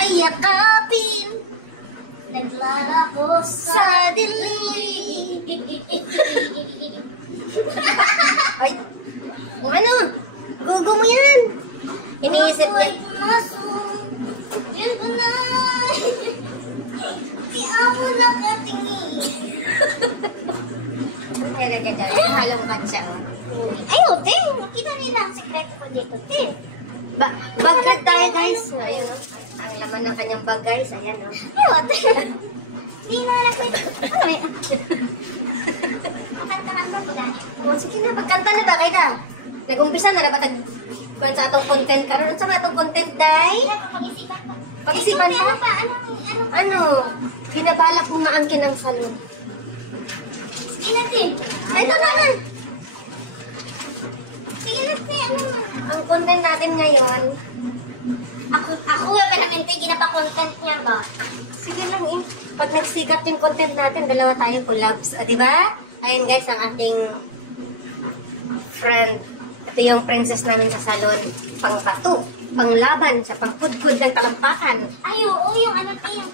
Ay, yakapin. Naglalako sa dilim. Ay, ano? Gugo mo yan. Iniisip niya. Yan ko na. Di ako nakatingin. Halong katsa. Ay, te. Kita nila ang sekreto ko dito, te. Bagkat tayo, guys. Ayun, no? Ang laman ng kanyang bag, guys. Ayan, no? Ay, te. Hindi na nakwento. Ano, eh? Makantahan ba po dahil? Oh, sige na, magkanta na ba kayo na? Nag-umpisa na na ba kung sa atong content karon sa atong content dai? Pag-isipan pa. Pag-isipan pa? Ano? Kinabalak kong maangkin ang salon. Sige natin. Ay, ito na. Sige natin. Ano? Ang content natin ngayon. Ako yung malamente, ginapa-content niya ba? Sige lang eh. Pag nagsikat yung content natin, dalawa tayong collabs. O, diba? Ayun guys, ang ating friend. Ito yung princess namin sa salon. Pang-tattoo, pang-laban, sa pang-kudkud ng talampakan. Ay, oo, yung ano tayo.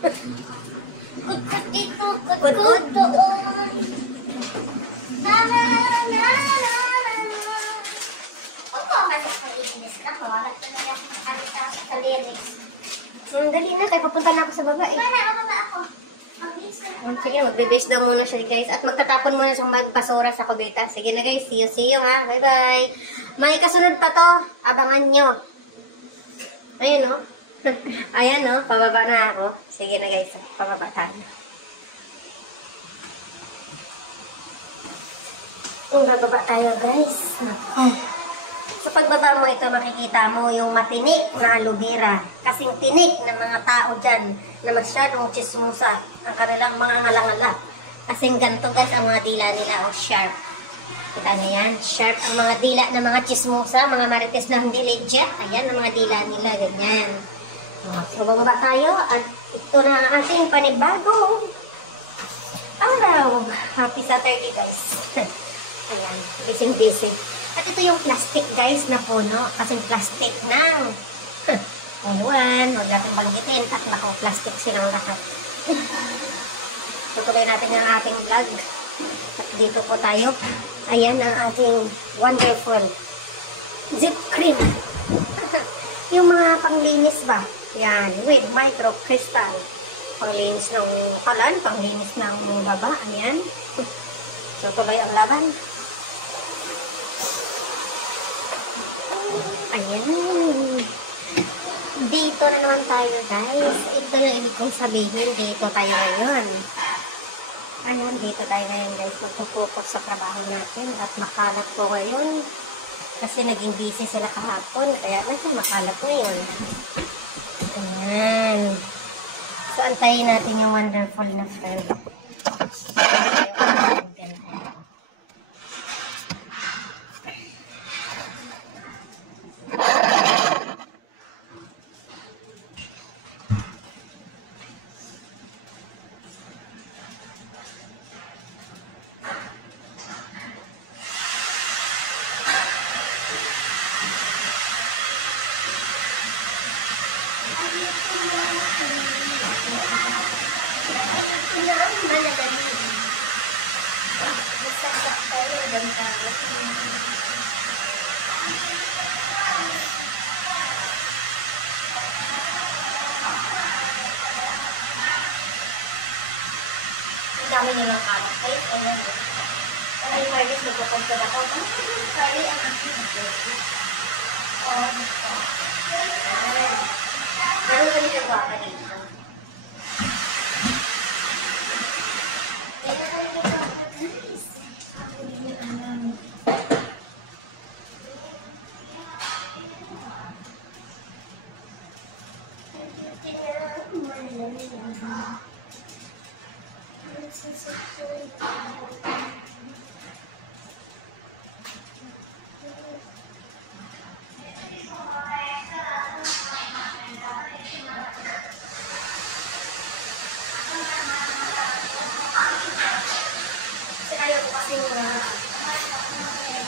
Kudkud dito, kudkud doon. Na-na-na-na-na-na. Opo, kasi pag-iinis ka ko. Wala talaga sa lyrics. Dali na, kaya papunta na ako sa baba eh. Wala, baba ako. Sige, magbe-base daw muna siya guys. At magtatapon muna siyang magbasura sa kubeta. Sige na guys, see you ha. Bye-bye. May kasunod pa to. Abangan nyo. Ayun o. Ayan o, pababa na ako. Sige na guys, pababa tayo. Bababa tayo guys. Sa pagbaba mo ito, makikita mo yung matinik na aloe vera. Kasing tinik ng mga tao dyan na masyadong chismusa ang kanilang mga ngalangala. Kasing ganito guys ang mga dila nila. Sharp. Kita nyo yan? Sharp ang mga dila ng mga chismusa, mga marites na hindi legit. Ayan ang mga dila nila. Ganyan. So bababa tayo at ito na ang ating panibago araw. Happy Saturday guys. Ayan. Busy. At ito yung plastic guys na puno. Kasing plastic ng Ewan, huwag natin banggitin at baka plastic silang lahat. Tutuloy natin ang ating vlog. At dito po tayo. Ayan ang ating wonderful zip cream. Yung mga panglinis ba? Yan, with micro crystal. Panglinis ng kalan, panglinis ng baba. Ayan. So, tuloy ang laban. Ayan. Dito na naman tayo guys. Ito yung ibig kong sabihin. Dito tayo ngayon. Ayan, dito tayo ngayon guys. Magpupokus sa trabaho natin. At makalat po ngayon. Kasi naging busy sila kahapon. Kaya naging makalat ngayon. Ayan. So, antayin natin yung wonderful na friend. Dami nilang kalat. Kahit ayan. Kaya yung Fridays, nagpapagpad ako. Friday, ang aking meron ka nito ba ka dito?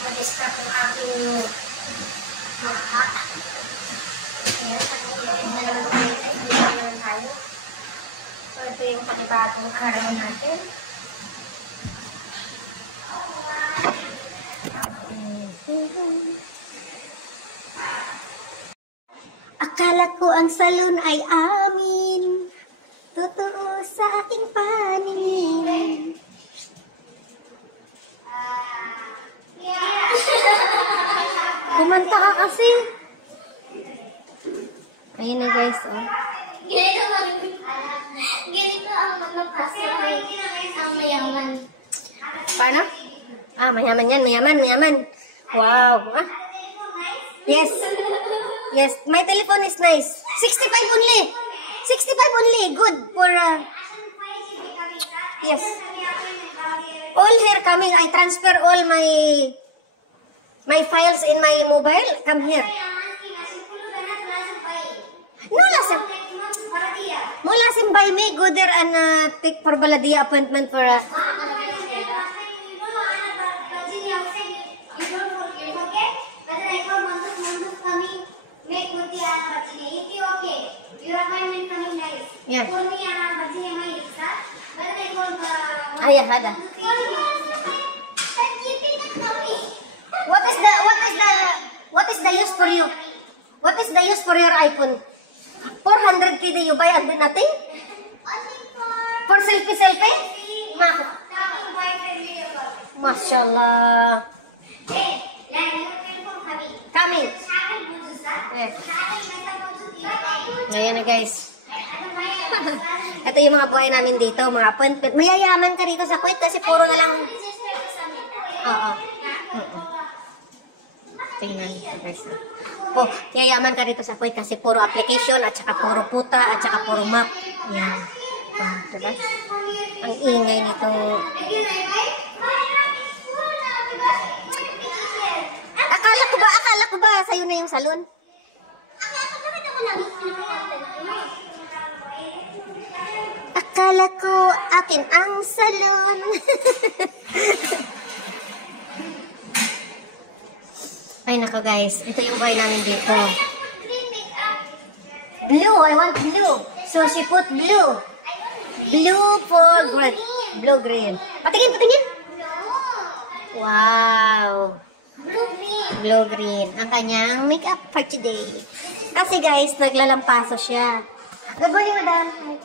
Mag-start ang aking So, ito yung panibagong araw natin. Akala ko ang salon ay amin. Totoo sa aking paningin. Kumanta ka kasi. Ayun na guys, oh. Ganito ang magpapasoy ang mayaman. Paano? Ah, mayaman yan, mayaman. Wow. Ah. Yes. Yes, my telephone is nice. 65 only. 65 only. Good for, yes. All here coming. I transfer all my files in my mobile. Come here. No, lasim. Mo lasim by me. Go there and take for Baladia appointment for yeah. Ayah ada. What is the use for you? What is the use for your iPhone? 400 kd you buy and do nothing? For selfie? Mashallah. Coming. Ayan na guys. Ito yung mga buhay namin dito, mga appointment. Mayayaman ka dito sa Kuwait kasi puro na lang. Oo. Tingnan guys. Po, yayaman ka dito sa Kuwait kasi puro application at saka puro puta at saka puro map. Yan. Diba? Ang ingay nito. Akala ko ba sa'yo na yung salon? Akala ko akin ang salon. Ay nako guys, ito yung buhay namin dito. Blue, I want blue. So she put blue. Blue for green. Blue green. Patingin. Wow. Blue green. Ang kanyang makeup for today. Kasi guys, naglalampaso siya. Good morning, madam.